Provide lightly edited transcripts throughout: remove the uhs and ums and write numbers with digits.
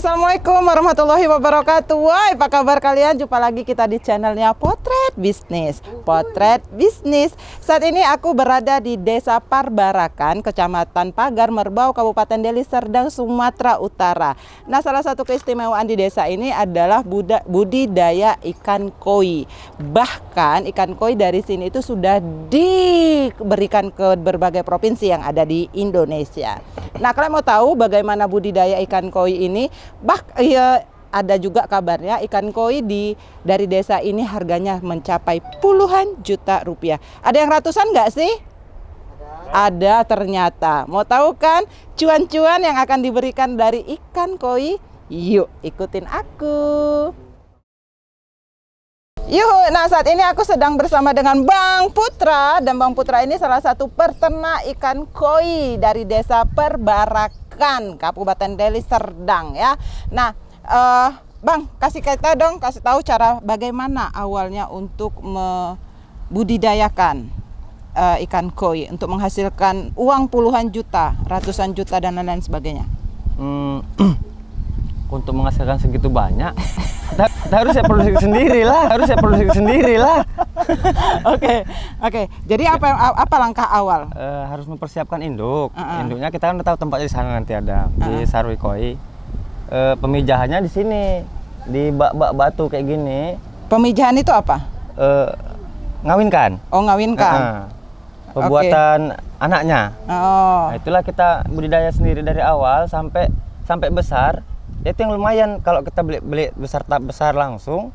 Assalamualaikum warahmatullahi wabarakatuh. Woi, apa kabar kalian? Jumpa lagi kita di channelnya Potret Bisnis. Potret Bisnis. Saat ini aku berada di Desa Parbarakan, Kecamatan Pagar, Merbau, Kabupaten Deli Serdang, Sumatera Utara. Nah, salah satu keistimewaan di desa ini adalah budidaya ikan koi. Bahkan ikan koi dari sini itu sudah diberikan ke berbagai provinsi yang ada di Indonesia. Nah, kalian mau tahu bagaimana budidaya ikan koi ini? Ada juga kabarnya ikan koi dari desa ini harganya mencapai puluhan juta rupiah. Ada yang ratusan nggak sih? Ada ternyata. Mau tahu kan cuan-cuan yang akan diberikan dari ikan koi? Yuk ikutin aku. Yuk, nah saat ini aku sedang bersama dengan Bang Putra. Dan Bang Putra ini salah satu peternak ikan koi dari Desa Parbarakan, Kabupaten Deli Serdang ya. Nah, Bang, kasih tahu cara bagaimana awalnya untuk membudidayakan ikan koi untuk menghasilkan uang puluhan juta, ratusan juta dan lain-lain sebagainya. Untuk menghasilkan segitu banyak, kita harus produksi sendiri lah. Oke. Jadi apa langkah awal? Harus mempersiapkan induk. Induknya kita kan udah tahu tempatnya di sana nanti ada di Sarwi Koi. Pemijahannya di sini di bak batu kayak gini. Pemijahan itu apa? Ngawinkan. Oh, ngawinkan. Pembuatan anaknya. Oh. Nah, itulah kita budidaya sendiri dari awal sampai besar. Itu yang lumayan. Kalau kita beli besar langsung,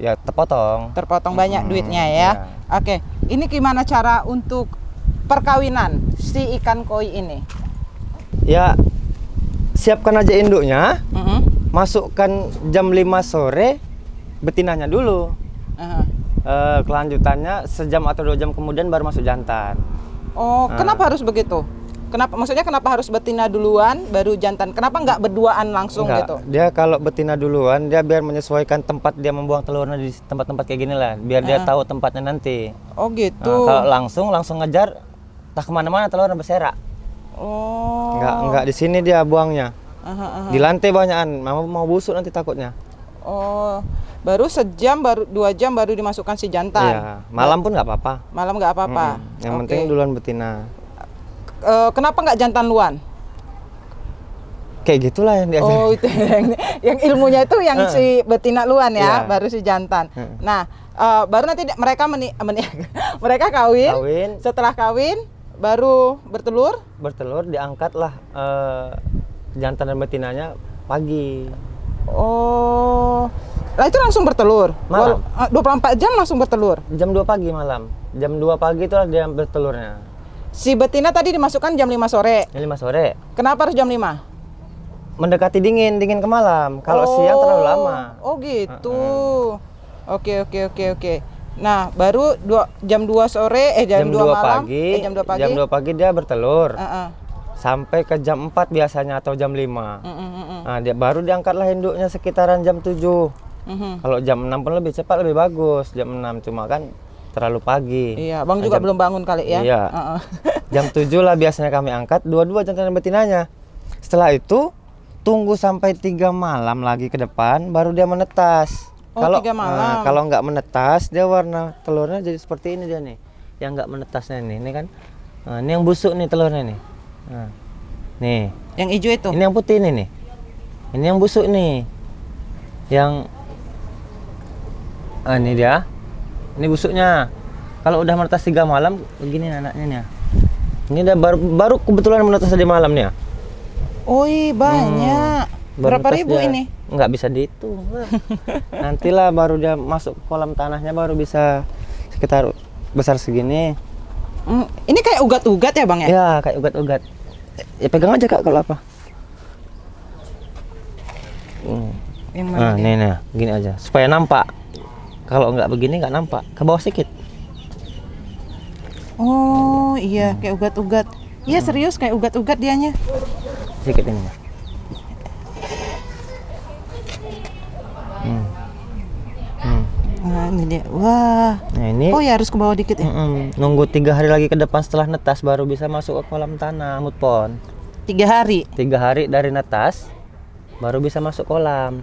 ya terpotong banyak duitnya ya. Oke, ini gimana cara untuk perkawinan si ikan koi ini? Ya, siapkan aja induknya, masukkan jam 5 sore betinanya dulu. Kelanjutannya sejam atau 2 jam kemudian baru masuk jantan. Oh, kenapa harus begitu? Kenapa harus betina duluan baru jantan? Kenapa nggak berduaan langsung gitu? Dia kalau betina duluan dia biar menyesuaikan tempat dia membuang telurnya di tempat-tempat kayak gini lah, biar dia tahu tempatnya nanti. Oh gitu. Kalau langsung ngejar, tak kemana-mana telurnya berserak. Oh. Nggak di sini dia buangnya. Di lantai banyakan, mau busuk nanti takutnya. Oh, baru 2 jam baru dimasukkan si jantan. Iya, malam pun nggak apa-apa. Malam nggak apa-apa. Yang penting duluan betina. Kenapa nggak jantan luan? Kayak gitulah yang diajarin. Oh, itu yang ilmunya itu yang si betina luan ya, baru si jantan. Nah, baru nanti mereka kawin. Setelah kawin, baru bertelur. Bertelur diangkatlah jantan dan betinanya pagi. Oh, lah itu langsung bertelur. Malam. 24 jam langsung bertelur. Jam 2 pagi malam. Jam 2 pagi itulah dia bertelurnya. Si betina tadi dimasukkan jam 5 sore. Jam 5 sore. Kenapa harus jam 5? Mendekati dingin ke malam. Kalau siang terlalu lama. Oh gitu. Oke. Nah, baru jam 2 sore jam 2 malam pagi, jam 2 pagi. Jam 2 pagi dia bertelur. Sampai ke jam 4 biasanya atau jam 5. Nah, dia baru diangkatlah induknya sekitaran jam 7. Kalau jam 6 pun lebih cepat, lebih bagus. Jam 6 cuma kan terlalu pagi. Iya, Bang juga belum bangun kali ya. Iya. Jam 7 lah biasanya kami angkat dua-dua jantan dan betinanya. Setelah itu tunggu sampai 3 malam lagi ke depan baru dia menetas. Oh, 3 malam. Kalau nggak menetas dia warna telurnya jadi seperti ini dia nih. Yang nggak menetasnya ini kan. Nah, ini yang busuk nih telurnya nih. Nah, nih. Yang hijau itu. Ini yang putih nih. Ini yang busuk nih. Yang ini dia. Ini busuknya. Kalau udah menetas 3 malam begini anaknya nih. Ini udah baru kebetulan menetas di malam nih. Oh, banyak. Berapa ribu dia, ini? Nggak bisa dihitung. Nantilah baru dia masuk ke kolam tanahnya baru bisa sekitar besar segini. Ini kayak ugat-ugat ya, Bang ya? Iya, kayak ugat-ugat. Ya pegang aja Kak kalau apa. Yang mana? Nih, gini aja supaya nampak. Kalau nggak begini nggak nampak, ke bawah sedikit. Oh iya, kayak ugat-ugat. Iya serius kayak ugat-ugat dianya. Sedikit ini. Nah, ini dia. Wah. Nah, ini. Oh ya harus ke bawah dikit ya. Nunggu 3 hari lagi ke depan setelah netas baru bisa masuk ke kolam tanah mutpon. 3 hari. 3 hari dari netas baru bisa masuk kolam.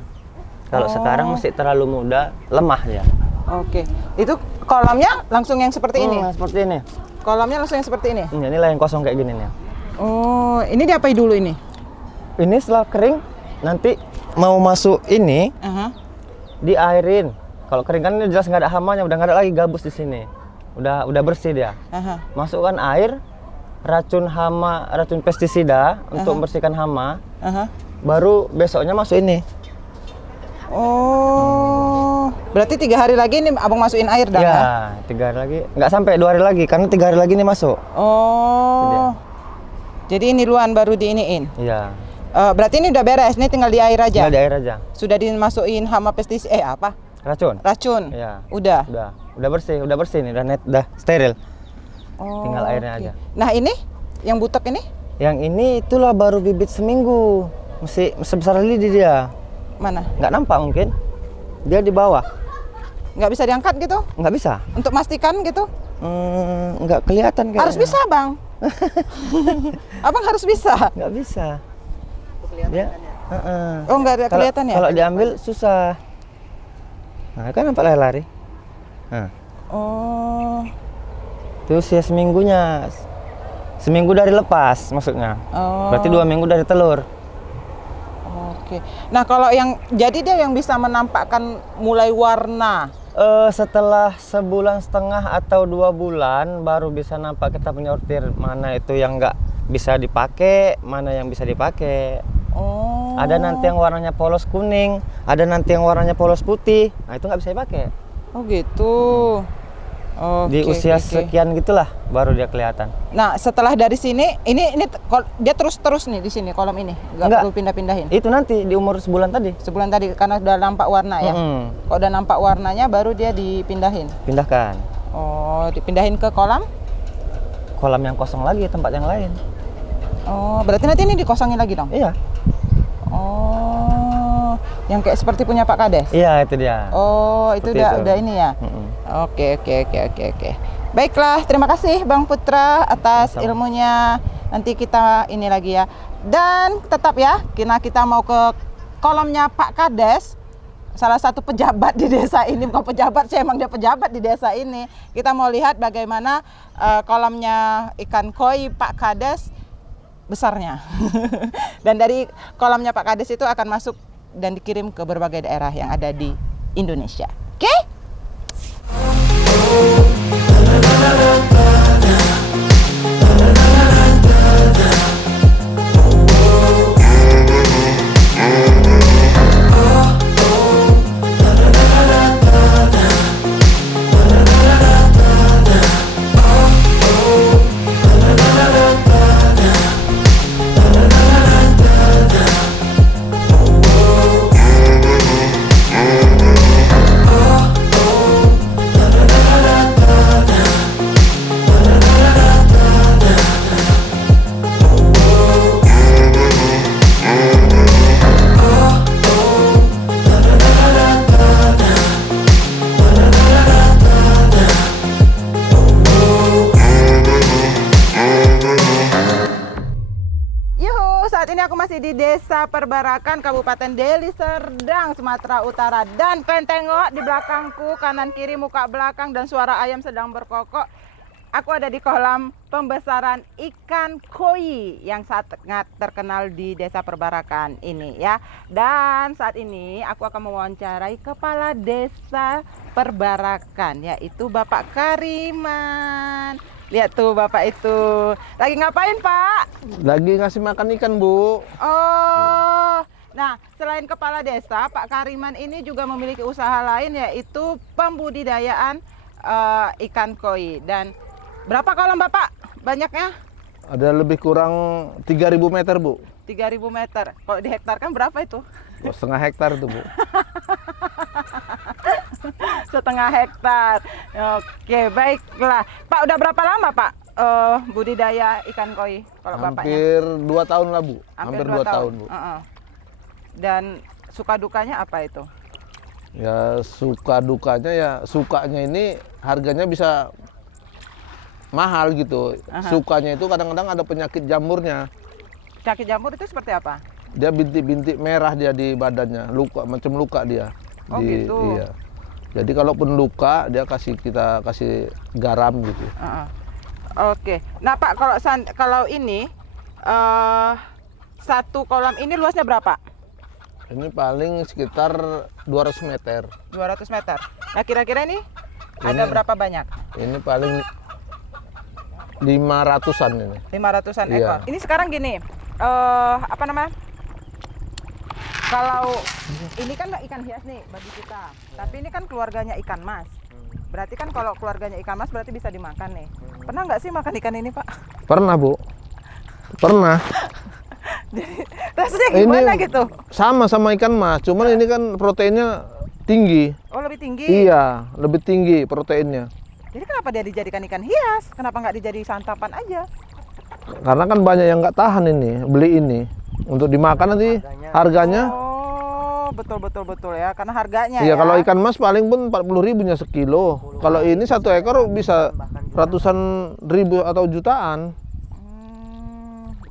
Kalau sekarang masih terlalu muda, lemah ya. Oke. Itu kolamnya langsung yang seperti ini? Seperti ini. Kolamnya langsung yang seperti ini? Inilah yang kosong kayak gini nih. Oh, ini diapain dulu ini? Ini setelah kering, nanti mau masuk ini, diairin. Kalau kering kan ini jelas nggak ada hamanya, udah nggak ada lagi gabus di sini. Udah bersih dia. Masukkan air, racun hama, racun pestisida untuk membersihkan hama. Baru besoknya masuk ini. Oh, berarti 3 hari lagi ini abang masukin air dah? Ya, 3 hari lagi. Nggak sampai 2 hari lagi, karena 3 hari lagi ini masuk. Oh, jadi ini luan baru diiniin? Iya. Berarti ini udah beres, ini tinggal di air aja? Tinggal di air aja. Sudah dimasukin hama pestisida, apa? Racun. Racun? Iya. Udah Udah bersih nih, udah steril. Oh, tinggal airnya aja. Nah ini, yang butek ini? Yang ini itulah baru bibit seminggu. Masih sebesar lidi dia. Mana? Nggak nampak mungkin. Dia di bawah. Nggak bisa diangkat gitu? Nggak bisa. Untuk mastikan gitu? Nggak kelihatan kayaknya. Harus bisa, Bang. Abang harus bisa. Nggak bisa. Dia, Oh, nggak ada kelihatan ya? Kalau diambil susah. Nah, kan nampak lari-lari. Nah. Oh. Itu usia seminggunya. Seminggu dari lepas maksudnya. Oh. Berarti 2 minggu dari telur. Oke. Nah, kalau yang jadi dia yang bisa menampakkan mulai warna. Setelah sebulan setengah atau 2 bulan baru bisa nampak kita punya ortir mana itu yang nggak bisa dipakai, mana yang bisa dipakai. Oh. Ada nanti yang warnanya polos kuning, ada nanti yang warnanya polos putih. Nah itu nggak bisa dipakai. Oh gitu. Di usia sekian gitulah baru dia kelihatan. Nah setelah dari sini, ini dia terus nih di sini kolam ini, nggak perlu pindah-pindahin. Itu nanti di umur sebulan tadi. Sebulan tadi karena udah nampak warna ya. Kalau udah nampak warnanya baru dia dipindahin. Pindahkan. Oh, dipindahin ke kolam? Kolam yang kosong lagi, tempat yang lain. Oh, berarti nanti ini dikosongin lagi dong? Iya. Oh, yang kayak seperti punya Pak Kades? Iya, itu dia. Oh, itu udah ini ya. Oke. Baiklah, terima kasih Bang Putra atas ilmunya. Nanti kita ini lagi ya. Dan tetap ya, kita mau ke kolamnya Pak Kades. Salah satu pejabat di desa ini, bukan pejabat sih, emang dia pejabat di desa ini. Kita mau lihat bagaimana kolamnya ikan koi Pak Kades besarnya. Dan dari kolamnya Pak Kades itu akan masuk dan dikirim ke berbagai daerah yang ada di Indonesia. Oke? Di Desa Perbarakan, Kabupaten Deli Serdang, Sumatera Utara. Dan kalian tengok di belakangku, kanan kiri, muka belakang, dan suara ayam sedang berkokok. Aku ada di kolam pembesaran ikan koi yang sangat terkenal di Desa Perbarakan ini ya. Dan saat ini aku akan mewawancarai Kepala Desa Perbarakan, yaitu Bapak Kariman. Lihat tuh Bapak itu. Lagi ngapain Pak? Lagi ngasih makan ikan Bu. Oh, nah selain Kepala Desa, Pak Kariman ini juga memiliki usaha lain, yaitu pembudidayaan ikan koi. Dan berapa kolam Bapak banyaknya? Ada lebih kurang 3.000 meter Bu. 3.000 meter. Kalau di hektar kan berapa itu? Setengah hektar tuh Bu. Setengah hektar. Oke, baiklah. Pak, udah berapa lama Pak budidaya ikan koi kalau bapaknya? Hampir 2 tahun lah Bu. Hampir 2 tahun Bu. Dan suka dukanya apa itu? Ya suka dukanya ya, sukanya ini harganya bisa mahal gitu. Sukanya itu kadang-kadang ada penyakit jamurnya. Penyakit jamur itu seperti apa? dia bintik-bintik merah dia di badannya, luka macam luka dia. Oh, gitu. Iya. Jadi kalaupun luka dia kita kasih garam gitu. Oke. Nah Pak, kalau ini satu kolam ini luasnya berapa? Ini paling sekitar 200 meter. 200 meter. Nah kira-kira ini ada berapa banyak? Ini paling 500-an ini. 500-an Iya. ekor. Ini sekarang gini, apa namanya? Kalau ini kan ikan hias nih bagi kita, tapi ini kan keluarganya ikan mas. Berarti kan kalau keluarganya ikan mas berarti bisa dimakan nih. Pernah nggak sih makan ikan ini Pak? Pernah Bu, pernah. Rasanya gimana Ini gitu? sama ikan mas, cuman ini kan proteinnya tinggi. Oh lebih tinggi? Iya, lebih tinggi proteinnya. Jadi kenapa dia dijadikan ikan hias? Kenapa nggak dijadi santapan aja? Karena kan banyak yang nggak tahan ini, beli ini. Untuk dimakan nanti harganya. Oh betul ya, karena harganya Iya, ya. kalau ikan mas paling pun 40.000-nya sekilo. Kalau ini satu ekor bisa ratusan ribu atau jutaan.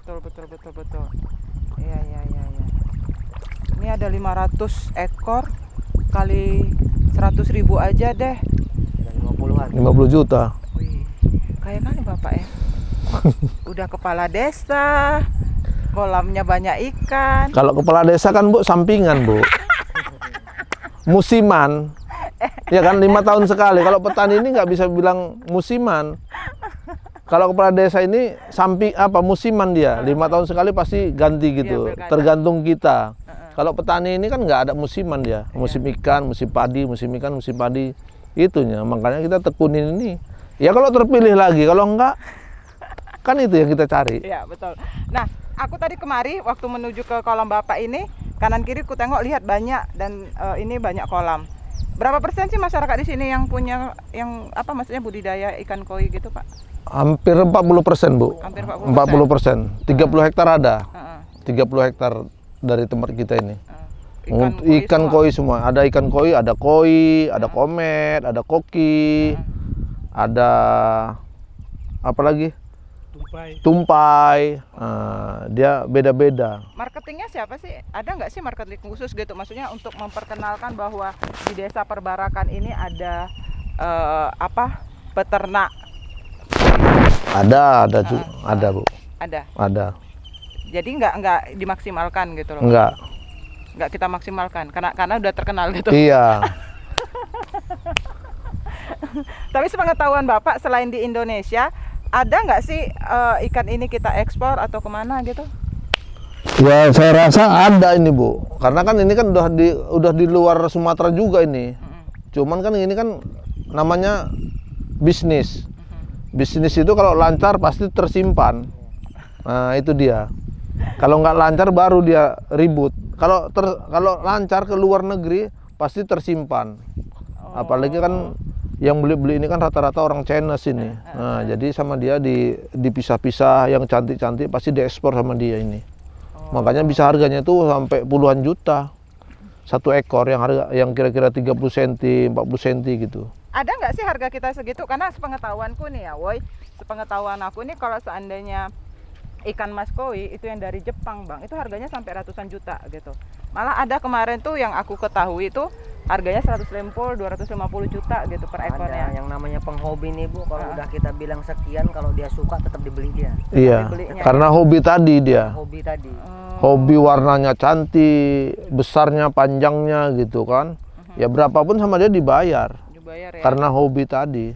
Betul. Iya. Ini ada 500 ekor kali 100.000 aja deh. 50 juta. Wih, kaya kali Bapak ya. Udah kepala desa, kolamnya banyak ikan. Kalau kepala desa kan Bu sampingan Bu. Musiman. Ya kan 5 tahun sekali. Kalau petani ini nggak bisa bilang musiman. Kalau kepala desa ini musiman dia. 5 tahun sekali pasti ganti gitu. Iya, Tergantung kita. Kalau petani ini kan nggak ada musiman dia. Musim ikan, musim padi, musim ikan, musim padi. Itunya. Makanya kita tekunin ini. Ya kalau terpilih lagi, kalau enggak kan itu yang kita cari. Iya, betul. Nah, aku tadi kemari waktu menuju ke kolam Bapak ini, kanan kiri ku tengok lihat banyak dan ini banyak kolam. Berapa persen sih masyarakat di sini yang punya maksudnya budidaya ikan koi gitu, Pak? Hampir 40%, Bu. Hampir 40%. 30 hektar ada. 30 hektar dari tempat kita ini. Ikan koi semua. Ada ikan koi, ada komet, ada koki, ada apa lagi? Tumpai. Dia beda-beda. Marketingnya siapa sih? Ada nggak sih marketing khusus gitu? Maksudnya untuk memperkenalkan bahwa di Desa Perbarakan ini ada peternak. Ada Bu. Ada. Jadi nggak dimaksimalkan gitu loh. Nggak kita maksimalkan karena udah terkenal gitu. Iya. Tapi sepengetahuan Bapak selain di Indonesia ada nggak sih ikan ini kita ekspor atau kemana gitu? Ya saya rasa ada ini Bu. Karena kan ini kan udah di luar Sumatera juga ini. Cuman kan ini kan namanya bisnis. Bisnis itu kalau lancar pasti tersimpan. Nah itu dia. Kalau nggak lancar baru dia ribut. Kalau lancar ke luar negeri pasti tersimpan. Apalagi kan yang beli ini kan rata-rata orang China sini. Nah jadi sama dia dipisah-pisah yang cantik-cantik pasti diekspor sama dia ini. Makanya bisa harganya itu sampai puluhan juta. Satu ekor yang kira-kira 30 cm, 40 cm gitu. Ada nggak sih harga kita segitu? Karena sepengetahuanku nih ya, sepengetahuan aku nih kalau seandainya ikan mas koi itu yang dari Jepang Bang, itu harganya sampai ratusan juta gitu. Malah ada kemarin tuh yang aku ketahui itu harganya 100 lempol 250 juta gitu per ekornya. Ada yang namanya penghobi nih Bu, kalau udah kita bilang sekian, kalau dia suka tetap dibeli dia. Iya, karena hobi tadi dia. Hobi tadi. Hobi warnanya cantik, besarnya, panjangnya gitu kan. Ya berapapun sama dia dibayar Ya? Karena hobi tadi.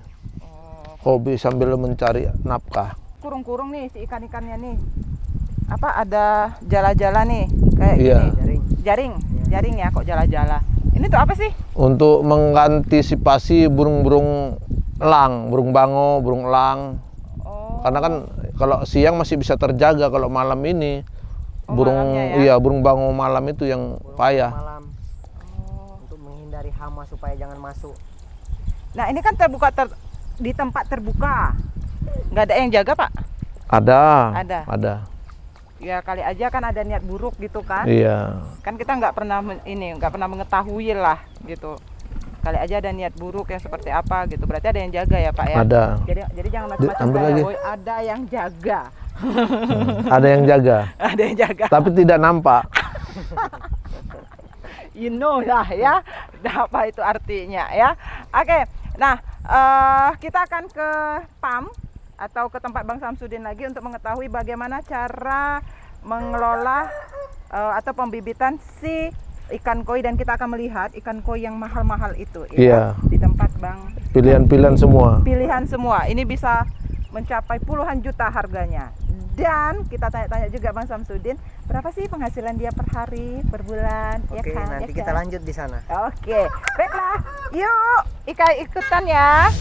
Hobi sambil mencari nafkah. Kurung-kurung nih si ikan-ikannya nih. Ada jala-jala nih kayak gini. Jaring ya kok jala-jala. Ini tuh apa sih? Untuk mengantisipasi burung-burung elang, burung bango, burung elang. Karena kan kalau siang masih bisa terjaga, kalau malam ini burung bango malam itu yang payah. Malam. Untuk menghindari hama supaya jangan masuk. Nah ini kan di tempat terbuka, nggak ada yang jaga Pak? Ada. Ya kali aja kan ada niat buruk gitu kan? Iya. Kan kita nggak pernah mengetahui lah gitu. Kali aja ada niat buruk yang seperti apa gitu. Berarti ada yang jaga ya Pak ya? Ada. Jadi jangan macam-macam. Ambil lagi. Ada yang jaga. Ada yang jaga, Ada yang jaga. tapi tidak nampak. You know lah ya, apa itu artinya ya. Oke, nah kita akan ke PAM atau ke tempat Bang Samsudin lagi untuk mengetahui bagaimana cara mengelola atau pembibitan si ikan koi, dan kita akan melihat ikan koi yang mahal-mahal itu ya, Iya. di tempat Bang. Pilihan-pilihan semua. Pilihan semua, ini bisa mencapai puluhan juta harganya. Dan kita tanya-tanya juga Bang Samsudin, berapa sih penghasilan dia per hari, per bulan? Oke, ya kan? nanti Ya kita kan? lanjut di sana. Oke, baiklah. Yuk, ikutan ya.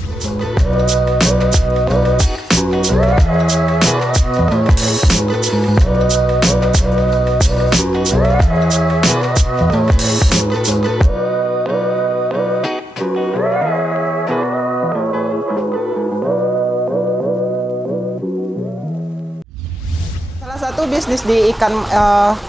Salah satu bisnis di ikan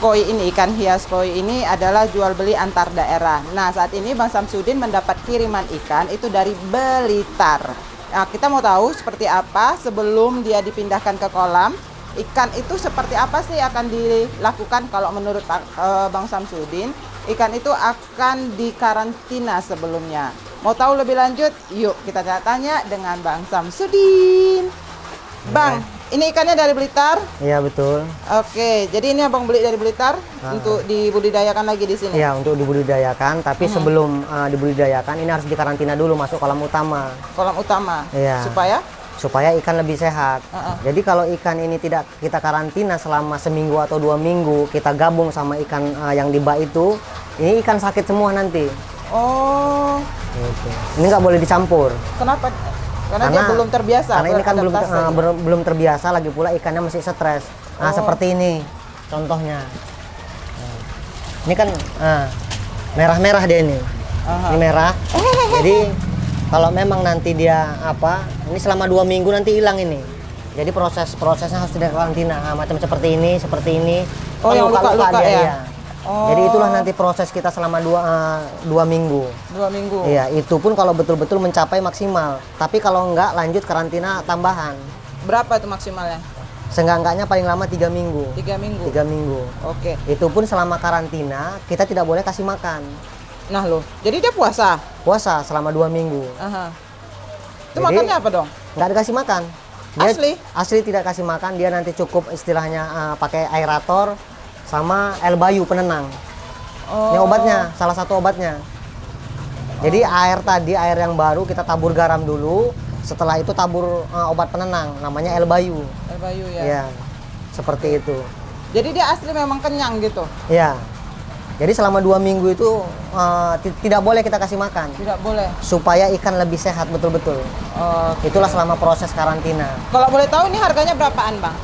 koi ini, ikan hias koi ini adalah jual beli antar daerah. Nah, saat ini Bang Samsudin mendapat kiriman ikan itu dari Blitar. Nah, kita mau tahu seperti apa sebelum dia dipindahkan ke kolam. Ikan itu seperti apa sih akan dilakukan kalau menurut Bang Samsudin? Ikan itu akan dikarantina sebelumnya. Mau tahu lebih lanjut? Yuk kita tanya dengan Bang Samsudin. Bang, ini ikannya dari Blitar? Iya betul. Oke, jadi ini abang beli dari Blitar untuk dibudidayakan lagi di sini. Iya untuk dibudidayakan, tapi sebelum dibudidayakan ini harus dikarantina dulu masuk kolam utama. Kolam utama. Iya. Supaya Ikan lebih sehat. Jadi kalau ikan ini tidak kita karantina selama seminggu atau 2 minggu, kita gabung sama ikan yang di bak itu, ini ikan sakit semua nanti. Oh, Gitu. Ini nggak boleh dicampur. kenapa? Karena dia belum terbiasa. Karena ini kan beradaptasi. belum terbiasa, lagi pula ikannya masih stres. Nah seperti ini contohnya. Nah, ini kan merah-merah dia ini. Ini merah. Jadi kalau memang nanti dia ini selama 2 minggu nanti hilang ini. Jadi prosesnya harus tidak karantina. Nah, macam seperti ini. Oh, yang luka-luka ya? Iya. Oh. Jadi itulah nanti proses kita selama 2 minggu. 2 minggu. Iya, itu pun kalau betul-betul mencapai maksimal. Tapi kalau enggak lanjut karantina tambahan. Berapa itu maksimalnya? Seenggak-enggaknya paling lama 3 minggu. 3 minggu. 3 minggu. Oke. Itu pun selama karantina kita tidak boleh kasih makan. Nah loh, jadi dia puasa? Puasa selama 2 minggu. Aha. Itu Jadi- makannya apa dong? Nggak dikasih makan. Asli tidak kasih makan, dia nanti cukup istilahnya pakai aerator sama air bayu penenang. Ini obatnya, salah satu obatnya. Jadi air yang baru kita tabur garam dulu, setelah itu tabur obat penenang, namanya air bayu. Air bayu ya. Ya, seperti itu. Jadi dia asli memang kenyang gitu? Ya. Jadi selama 2 minggu itu tidak boleh kita kasih makan. Tidak boleh? Supaya ikan lebih sehat betul-betul. Itulah selama proses karantina. Kalau boleh tahu ini harganya berapaan Bang?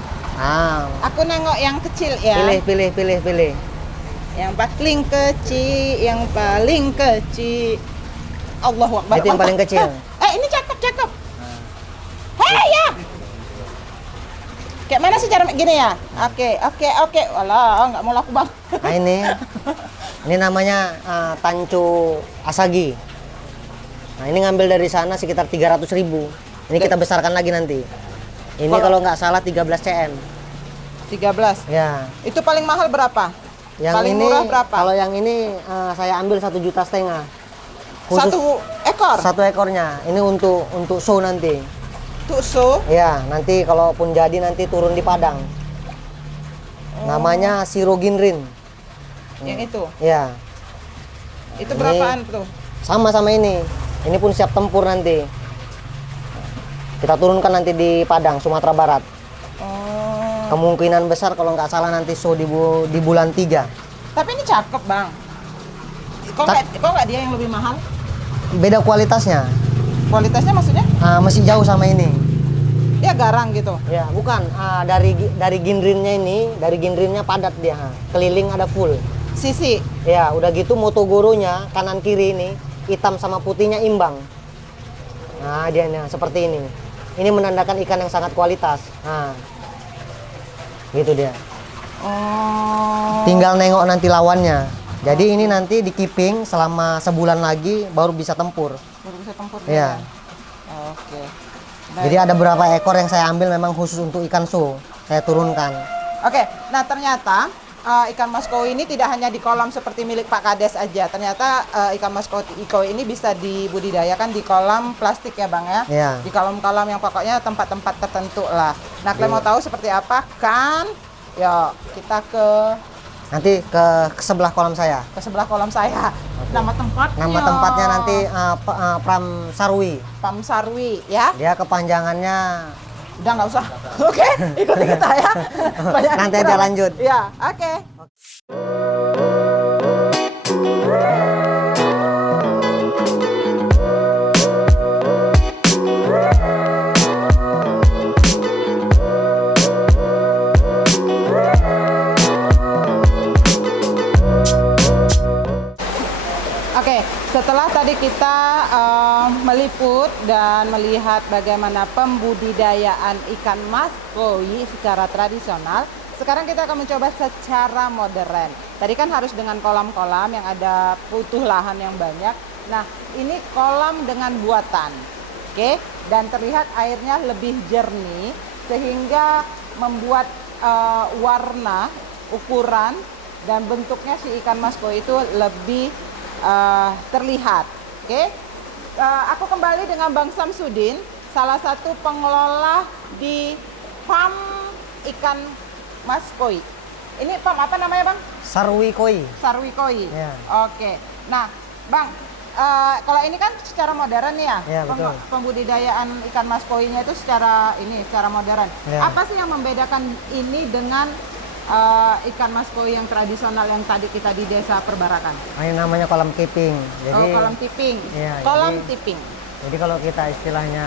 Aku Aku nengok yang kecil ya. pilih. Yang paling kecil. Allahu Akbar. Itu yang paling kecil. Ini cakep. Hei ya. Kayak mana sih cara gini ya? Oke. Walah, nggak mau laku Bang. Nah ini namanya tancu asagi. Nah ini ngambil dari sana sekitar 300.000. Ini kita besarkan lagi nanti. Ini kalau nggak salah 13 cm. 13. Ya. Itu paling mahal berapa? Yang paling ini, murah berapa? Kalau yang ini saya ambil 1,5 juta. Satu ekor? Satu ekornya. Ini untuk show nanti. Untuk show? Ya, nanti kalaupun jadi nanti turun di Padang. Namanya Siroginrin. Yang itu? Ya. Itu Ini berapaan tuh? Sama ini. Ini pun siap tempur nanti. Kita turunkan nanti di Padang, Sumatera Barat. Kemungkinan besar kalau nggak salah nanti show di bulan 3. Tapi ini cakep Bang. Kok nggak dia yang lebih mahal? Beda kualitasnya. Kualitasnya maksudnya? Masih jauh sama ini. Dia garang gitu? Ya, bukan. Dari ginrinnya ini, dari ginrinnya padat dia. Keliling ada full. Sisi? Ya, udah gitu motogoronya kanan kiri ini hitam sama putihnya imbang. Nah, dia seperti ini. Ini menandakan ikan yang sangat kualitas. Nah, gitu dia. Tinggal nengok nanti lawannya. Jadi ini nanti di keeping selama sebulan lagi baru bisa tempur. Baru bisa tempur ya. Oke. Jadi ada beberapa ekor yang saya ambil memang khusus untuk ikan su. Saya turunkan. Oke, nah ternyata ikan mas koi ini tidak hanya di kolam seperti milik Pak Kades aja. Ternyata ikan mas koi ini bisa dibudidayakan di kolam plastik ya Bang ya? Iya. Di kolam-kolam yang pokoknya tempat-tempat tertentu lah. Nah kalian mau tahu seperti apa kan? Yuk kita Nanti ke sebelah kolam saya. ke sebelah kolam saya. Nama tempatnya? Nama tempatnya nanti Pram Sarwi. Pam Sarwi ya? Dia kepanjangannya. Udah nggak usah. Oke, ikuti kita ya. Nanti aja lanjut. Ya, oke. Oke, setelah tadi kita meliput dan melihat bagaimana pembudidayaan ikan mas koi secara tradisional, sekarang kita akan mencoba secara modern. Tadi kan harus dengan kolam-kolam yang ada butuh lahan yang banyak. Nah, ini kolam dengan buatan, oke? Dan terlihat airnya lebih jernih sehingga membuat warna, ukuran dan bentuknya si ikan mas koi itu lebih terlihat. Oke, aku kembali dengan Bang Samsudin, salah satu pengelola di farm ikan mas koi. Ini farm apa namanya Bang? Sarwi Koi. Sarwi Koi. Ya. Oke, nah Bang, kalau ini kan secara modern ya, Ya, betul. Pembudidayaan ikan mas koinya itu secara modern. Ya. Apa sih yang membedakan ini dengan ikan mas koi yang tradisional yang tadi kita di desa Perbarakan? Ini namanya kolam keeping. Jadi Kolam tipping. Iya, Kolam jadi- tipping. Jadi kalau kita istilahnya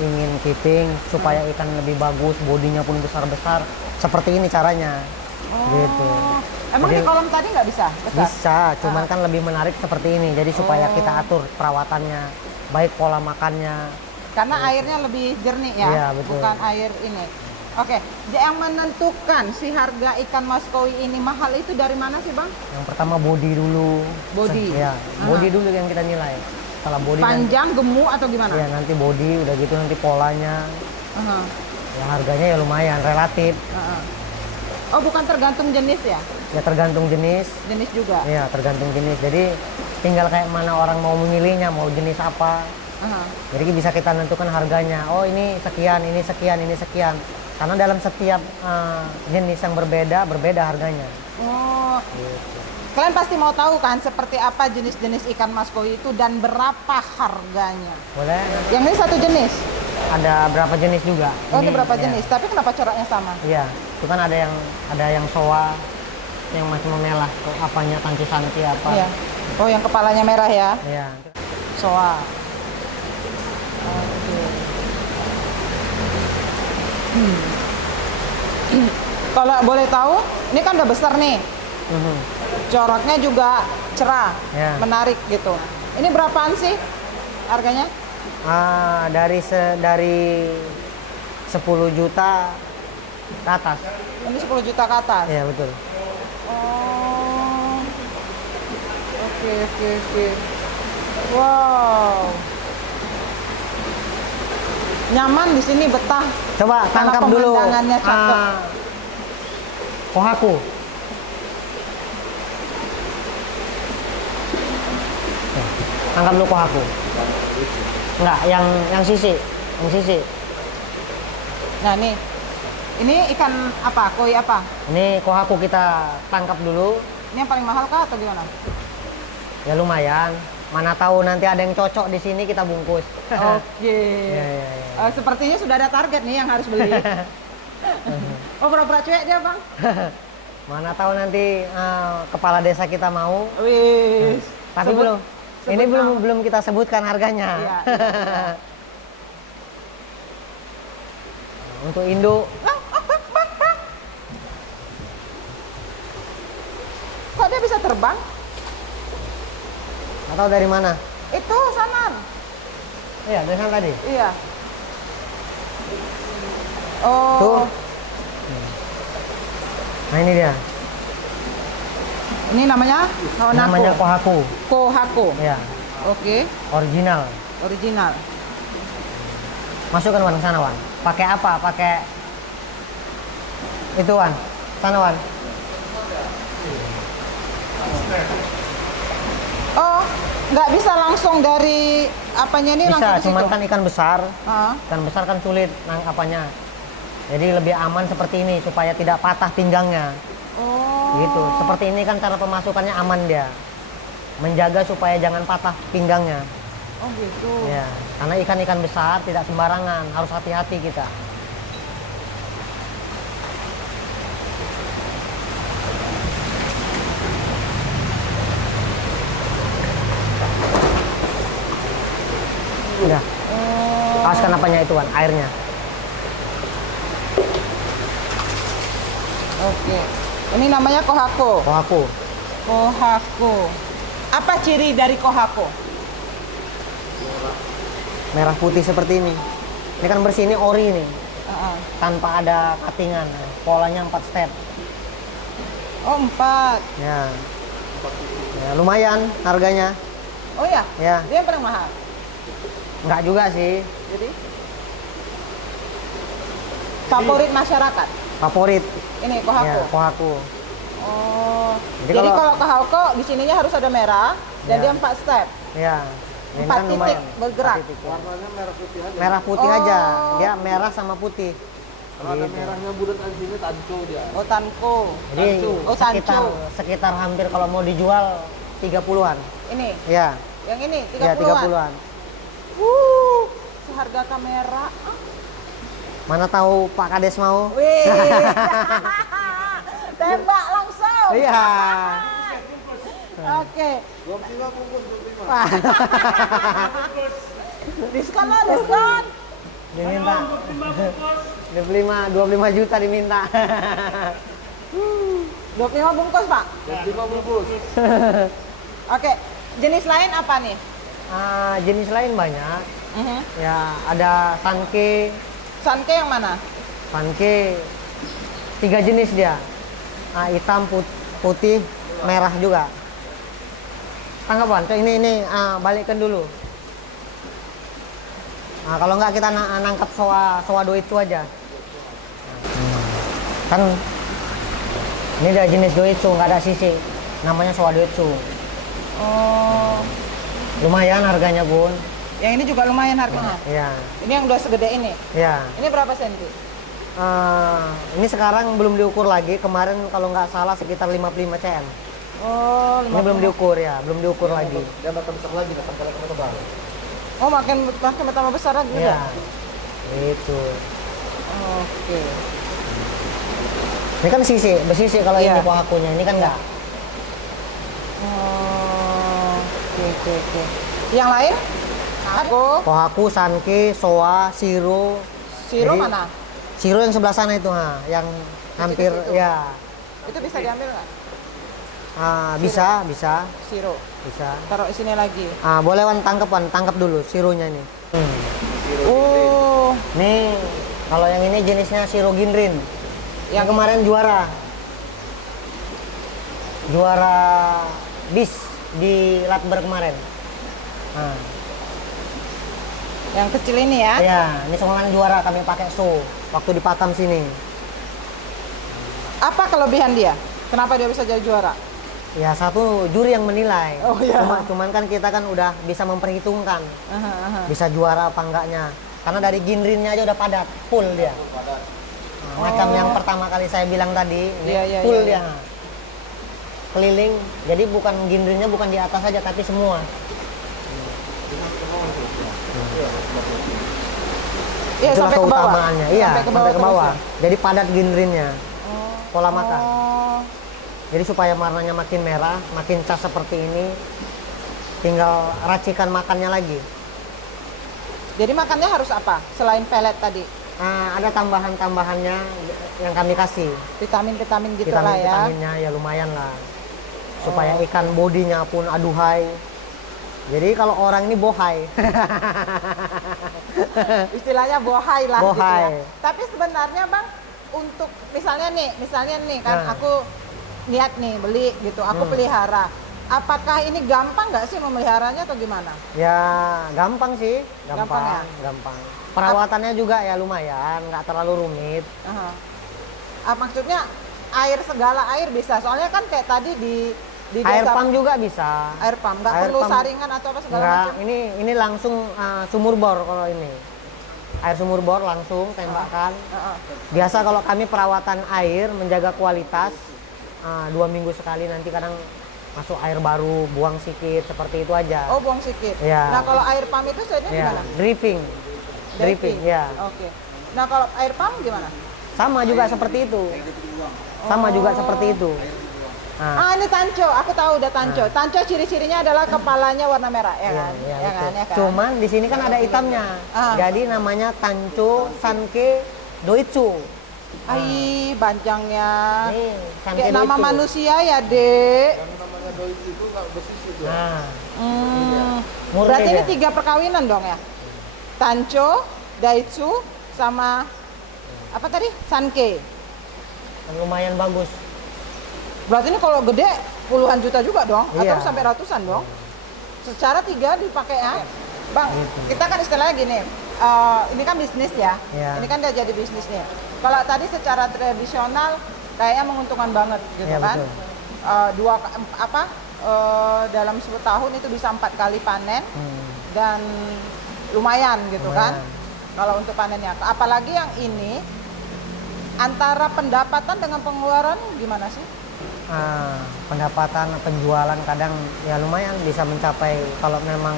ingin keeping supaya ikan lebih bagus, bodinya pun besar-besar, seperti ini caranya. Gitu. Emang Jadi- di kolam tadi nggak bisa? Besar? Bisa, cuman kan lebih menarik seperti ini. Jadi supaya kita atur perawatannya, baik pola makannya. Karena airnya lebih jernih ya, Iya, betul. bukan air ini. Oke, yang menentukan si harga ikan mas koi ini mahal itu dari mana sih Bang? Yang pertama body dulu. Body. Ya, body dulu yang kita nilai. Setelah body Panjang, gemuk atau gimana? ya nanti body, udah gitu nanti polanya. Aha, Ya harganya ya lumayan, relatif. aha. Oh, bukan tergantung jenis ya? Ya tergantung jenis. Jenis juga? Ya tergantung jenis. Jadi tinggal kayak mana orang mau memilihnya, mau jenis apa. Aha. Jadi bisa kita tentukan harganya. Oh ini sekian, ini sekian, ini sekian. Karena dalam setiap jenis yang berbeda harganya. Oh, kalian pasti mau tahu kan seperti apa jenis-jenis ikan mas koi itu dan berapa harganya? Boleh? Yang ini satu jenis? Ada berapa jenis juga? Oh, ini berapa ya. jenis? Tapi kenapa coraknya sama? Iya, itu kan ada yang soa, yang masih memelah, apanya tanci-santi apa. Iya. Oh, yang kepalanya merah ya? Iya. Soa. Oke. Kalau boleh tahu, ini kan udah besar nih. Mhm. Coraknya juga cerah, Ya. menarik gitu. Ini berapaan sih harganya? Dari 10 juta ke atas. Ini 10 juta ke atas. Iya betul. Oh. Oke. Wow. Nyaman di sini, betah. Coba Karena tangkap dulu. pemandangannya cakep. Kohaku. Tangkap dulu kohaku. Enggak, yang sisi. Yang sisi. Nah, nih. Ini ikan apa? Koi apa? Ini kohaku kita tangkap dulu. Ini yang paling mahal kah atau gimana? Ya lumayan. Mana tahu nanti ada yang cocok di sini kita bungkus. Oke. Ya. Sepertinya sudah ada target nih yang harus beli. Oh, pura-pura cuek dia, Bang. Mana tahu nanti kepala desa kita mau. Wih. Tapi belum. Ini belum kita sebutkan harganya. Iya. Untuk induk. Kok dia bisa terbang? Nggak tahu dari mana. Itu sana. Iya, dari sana tadi. Iya. Oh. Tuh. Nah ini dia. Ini namanya Namanya kohaku. Kohaku. Ya, Oke. original. Original. Masukkan Wan ke sana Wan. Pakai apa? Pakai itu Wan. Sana Wan. Oh, nggak bisa langsung dari apanya nih Bisa, langsung ke cuman situ? kan ikan besar. Ah. Ikan besar kan sulit apanya. Jadi lebih aman seperti ini supaya tidak patah pinggangnya. Oh. Gitu. Seperti ini kan cara pemasukannya aman dia. Menjaga supaya jangan patah pinggangnya. Oh gitu. Ya, karena ikan-ikan besar tidak sembarangan, harus hati-hati kita. Udah. Alaskan apanya itu Wan, airnya. Oke. Ini namanya kohako. Kohaku. Kohako. Apa ciri dari kohako? Merah putih seperti ini. Ini kan bersih, ini ori nih. Ah. Tanpa ada cuttingan. Polanya 4 step. Oh 4. Ya. Ya, lumayan harganya. Oh ya? Ya. Dia yang paling mahal. Enggak juga sih. Jadi favorit masyarakat. Favorit. Ini kohako. Ya, kohaku. Oh. Jadi Jadi kalau- kalau kohako di sininya harus ada merah dan Ya. dia 4 step. Ya. Ini 4 kan titik lumayan. bergerak. 4 titik, ya. Merah putih Oh. aja. Dia merah sama putih. Kalau ada merahnya bulat di sini tanco dia. Oh tanko. Jadi Oh, sekitar hampir kalau mau dijual 30-an. Ini. Ya. Yang ini Ya, 30-an. 30-an. Seharga kamera. Mana tahu Pak Kades mau? Wih. Tembak langsung. Iya. Oke. Diskon lah, diskon. Diminta. 25 juta diminta. 25 bungkus, Pak. 25 bungkus. Oke. Jenis lain apa nih? Jenis lain banyak. Mhm. Ya, ada sanke. Sanke yang mana? Sanke 3 jenis dia. Hitam, putih, merah juga. Tanggapan, ini balikkan dulu. Kalau nggak kita nangkap soa doitsu aja. Kan ini ada jenis doitsu, nggak ada sisi. Namanya soa doitsu. Oh. Lumayan harganya Bun. Yang ini juga lumayan harganya. Iya. Ini yang udah segede ini. Iya. Ini berapa senti? Ini sekarang belum diukur lagi. Kemarin kalau nggak salah sekitar 55 cm. Oh, Ini belum diukur ya, belum diukur lagi. Dia makan besar lagi, makan kalau tebal. Oh, makin tambah besar lagi Iya. ya. Itu. Oke. Ini kan bersisi kalau Iya. ini kohakunya. Ini kan nggak. Oh, oke. Yang lain? Aku. Kohaku, sanke, soa, siro. Siro Jadi, mana? Siro yang sebelah sana itu, yang hampir Situ. ya. Itu bisa diambil nggak? Bisa. Siro. Bisa. Taruh di sini lagi. Boleh tangkap dulu sironya ini. Oh, Nih, kalau yang ini jenisnya siro ginrin. Yang kemarin juara bis di Latber kemarin. yang kecil ini ya? Ya, ini kemarin juara kami pakai waktu di Patam sini. Apa kelebihan dia? Kenapa dia bisa jadi juara? Ya, satu juri yang menilai. Oh, iya. Cuman kan kita kan udah bisa memperhitungkan Aha. bisa juara apa enggaknya. Karena dari ginrinnya aja udah padat, full dia. Macam yang pertama kali saya bilang tadi, ini Iya, full iya. dia. Keliling. Jadi bukan ginrinnya bukan di atas saja tapi semua. Iya, Itulah sampai ke bawah. keutamaannya. Iya, sampai ke bawah. terus. Jadi padat ginrinnya. Pola makan. Oh, Jadi supaya warnanya makin merah, makin cas seperti ini, tinggal racikan makannya lagi. jadi makannya harus apa? Selain pelet tadi, Ada tambahan-tambahannya yang kami kasih. vitamin-vitamin gitu lah ya. Vitamin-vitaminnya ya lumayan lah. Supaya ikan bodinya pun aduhai. Jadi kalau orang ini bohai. Istilahnya bohai lah gitu Bohai. ya. Tapi sebenarnya Bang, untuk misalnya nih kan Nah. aku niat nih beli gitu, aku pelihara. apakah ini gampang nggak sih memeliharanya atau gimana? Ya gampang sih, Gampang ya? gampang. Perawatannya juga ya lumayan, nggak terlalu rumit. Aha. Maksudnya air segala air bisa, soalnya kan kayak tadi di Air desa- pump juga bisa. air pump nggak Air perlu pump. saringan atau apa segala Enggak, macam. ini langsung sumur bor kalau ini. Air sumur bor langsung tembakan. Heeh. Biasa kalau kami perawatan air menjaga kualitas 2 minggu sekali, nanti kadang masuk air baru, buang sedikit seperti itu aja. Oh, buang sedikit. Ya. Nah, kalau air pump itu sebenarnya Ya, gimana? dripping. Dripping, ya. Oke. Nah, kalau air pump gimana? Sama juga seperti itu. Sama juga seperti itu. Nah, Ini tanco, aku tahu udah tanco. Tanco ciri-cirinya adalah kepalanya warna merah, ya iya, kan? iya, Ya betul. kan, ya kan? Cuman di sini kan ada hitamnya. Jadi namanya Tancho Sanke Doitsu. Ai, banjangnya. Nih, Sanke Kayak nama Doitsu. manusia ya, Dek. Nah, Murni Berarti ini dia. 3 perkawinan dong ya? Tanco, Daitsu, sama apa tadi? Sanke. lumayan bagus. Berarti ini kalau gede puluhan juta juga dong? Iya. Atau sampai ratusan dong? Secara 3 dipakai ya? Bang, kita kan istilahnya gini, ini kan bisnis ya? Iya. Ini kan udah jadi bisnis nih. Kalau tadi secara tradisional kayaknya menguntungkan banget gitu Iya, kan? betul. Dalam 10 tahun itu bisa 4 kali panen dan lumayan gitu kan? Kalau untuk panennya. Apalagi yang ini antara pendapatan dengan pengeluaran gimana sih? Pendapatan penjualan kadang ya lumayan bisa mencapai, kalau memang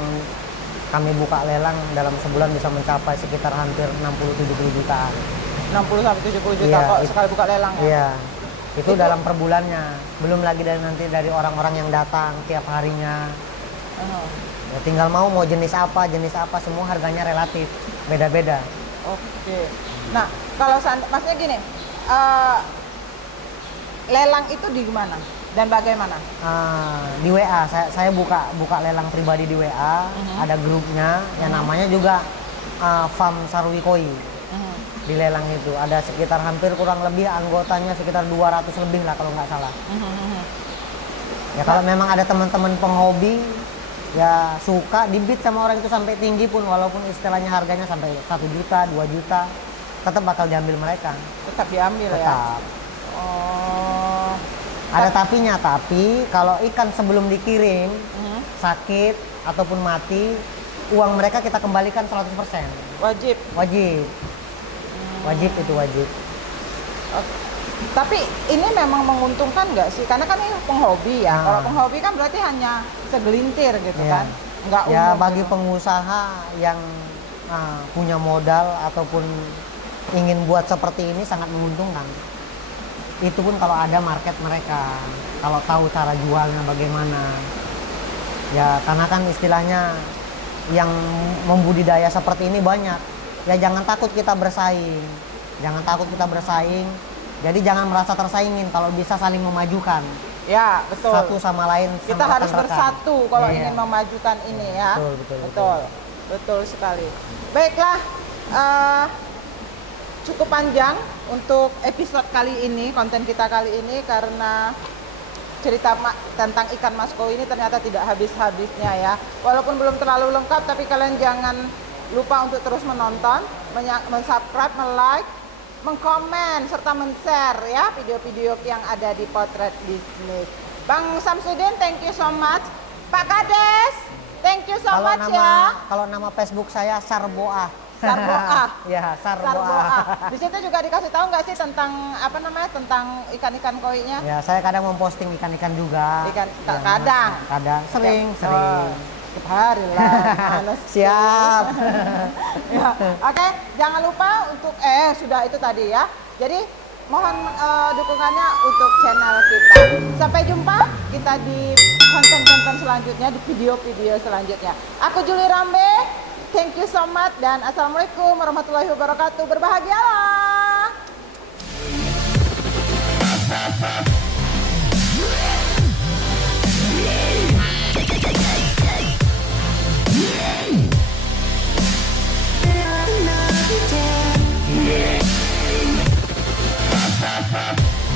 kami buka lelang dalam sebulan bisa mencapai sekitar hampir 60-70 jutaan. 60 sampai 70 juta Iya, kok itu- sekali buka lelang ya? Iya, itu dalam per bulannya. Belum lagi dari orang-orang yang datang tiap harinya. Ya, tinggal mau jenis apa semua harganya relatif beda-beda. Oke. Nah, kalau maksudnya gini, lelang itu di mana dan bagaimana? Di WA saya buka lelang pribadi di WA, ada grupnya yang namanya juga Farm Sarwikoi. Di lelang itu ada sekitar hampir kurang lebih anggotanya sekitar 200 lebih lah kalau nggak salah. Ya kalau memang ada teman-teman penghobi ya suka dibid sama orang itu sampai tinggi pun, walaupun istilahnya harganya sampai 1 juta 2 juta tetap bakal diambil mereka. Tetap diambil ya? Tetap. Oh. Ada tapinya, tapi kalau ikan sebelum dikirim sakit ataupun mati, uang mereka kita kembalikan 100%. Wajib. Wajib. Wajib itu wajib. Tapi ini memang menguntungkan nggak sih? Karena kan ini penghobi ya. Kalau penghobi kan berarti hanya segelintir gitu Iya. kan? Nggak Ya umum bagi gitu. pengusaha yang punya modal ataupun ingin buat seperti ini sangat menguntungkan. Itu pun kalau ada market mereka, kalau tahu cara jualnya bagaimana. Ya karena kan istilahnya yang membudidaya seperti ini banyak. Ya jangan takut kita bersaing. Jangan takut kita bersaing. Jadi jangan merasa tersaingin, kalau bisa saling memajukan. Ya, betul. Satu sama lain. Kita sama harus rekan-rekan. bersatu kalau Iya. ingin memajukan ini ya. Betul. Betul sekali. Baiklah, cukup panjang untuk episode kali ini, konten kita kali ini, karena cerita tentang ikan mas koi ini ternyata tidak habis-habisnya ya. Walaupun belum terlalu lengkap, tapi kalian jangan lupa untuk terus menonton, men-subscribe, men-like, mengkomen, serta men-share ya video-video yang ada di Potret Bisnis. Bang Samsudin, thank you so much. Pak Kades, thank you so much ya. Kalau nama Facebook saya Sarboa. Sarboa. Ya, Sarboa. Sarboa. Di situ juga dikasih tahu nggak sih tentang apa namanya, tentang ikan-ikan koinya? Ya, saya kadang memposting ikan-ikan juga. Ikan, Ya, kadang. sering. Setiap hari lah. Mana sih? Siap. Ya, oke, jangan lupa untuk sudah itu tadi ya. Jadi mohon dukungannya untuk channel kita. Sampai jumpa kita di konten-konten selanjutnya, di video-video selanjutnya. Aku Juli Rambe, thank you so much dan assalamualaikum warahmatullahi wabarakatuh. Berbahagialah.